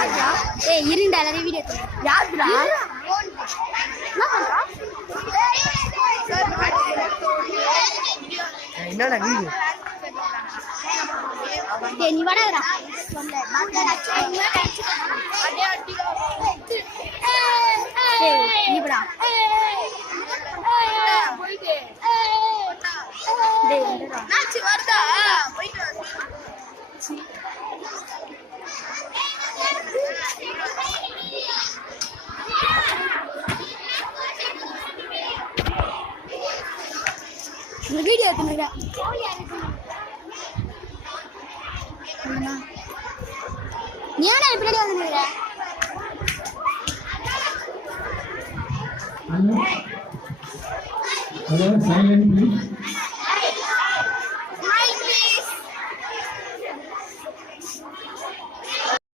யாருடா ஏய் இருண்ட எல்லாரே வீடியோ யாருடா என்ன வீடியோ நீ வரா சொல்லி வரதா போயிட்டு இந்த வீடியோ எடுத்துனா நீ என்ன பின்னாடி வந்து Hello, silent please.